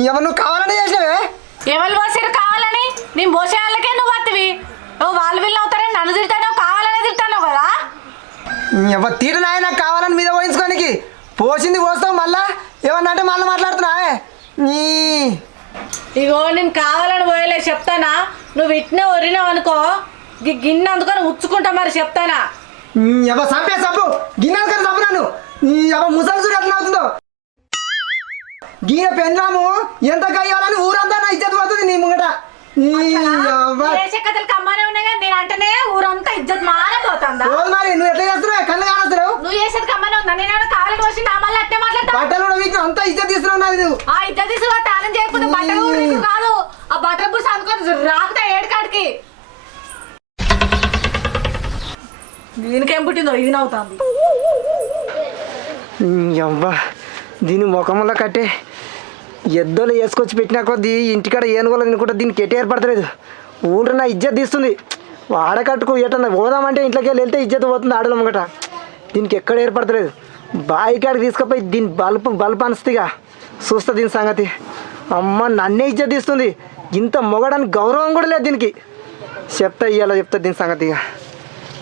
ఎవరు నువ్వు కావాలని చేసినవే? ఎవరు పోసారు కావాలని? నేను పోసే వాళ్ళకే నువ్వు వత్తవి. నువ్వు వాళ్ళు వీళ్ళు అవుతారని నన్ను తిడతాను, కావాలనే తిడతాను కదా. ఎవరు తీటనాయ నాకు కావాలని మీద పోయించుకోనికి పోసింది పోస్తావు మళ్ళా ఏమన్నా అంటే మళ్ళీ మాట్లాడుతున్నావే నీ. ఇగో నేను కావాలని పోయలే చెప్తానా. నువ్వు ఇట్నే ఒరినావు అనుకో గిన్నె అందుకొని ఉచ్చుకుంటా మరి చెప్తానా. ఎవరు చంపే చంపు గిన్నెలు కానీ చంపు నన్ను. ఎవరు ముసలి చూడు ఎట్లా అవుతుందో. గీన పెన్నాము ఎంత కయ్యాలని ఊరంతా నా ఇజ్జత్ పోతుంది నీ ముంగట. కథలు కమ్మానే ఉన్నాయి కానీ నేను అంటేనే ఊరంతా ఇజ్జత్ మారబోతుందా? మరి నువ్వు ఎట్లా చేస్తున్నావు? కళ్ళు కానొస్తున్నావు. నువ్వు చేసేది కమ్మనే ఉందా? నేను కావాలని వచ్చి నా మళ్ళీ అట్టే మాట్లాడతా. బట్టలు కూడా వీక్ అంతా ఇజ్జత్ తీసుకున్నావు. నువ్వు ఆ ఇజ్జత్ తీసుకున్నా తానం చేయకపోతే బట్టలు కూడా నీకు కాదు. ఆ బట్టల పురుషు అనుకొని రాకుతా ఏడుకాడికి. దీనికేం పుట్టిందో ఇది నవ్వుతుంది. అబ్బా దీని ముఖంలో కట్టే ఎద్దోలు వేసుకొచ్చి పెట్టినా కొద్దీ ఇంటికాడ ఏనుగోలు తినుకుంటే దీనికి ఎట్ట ఏర్పడతలేదు. ఊళ్ళో నా ఇజ్జత్ తీస్తుంది. ఆడకట్టుకు ఎట్టన్నా పోదామంటే ఇంట్లోకి వెళ్తే ఇజ్జత్ పోతుంది ఆడల ముంగట. దీనికి ఎక్కడ ఏర్పడతలేదు. బాయికాడికి తీసుకుపోయి దీని బల్పు అనిస్తుందిగా చూస్తా దీని సంగతి. అమ్మ నన్నే ఇజ్జత్ తీస్తుంది. ఇంత మొగడానికి గౌరవం కూడా లేదు దీనికి. చెప్తా ఇయ్యాల చెప్తా దీని సంగతి. ఇక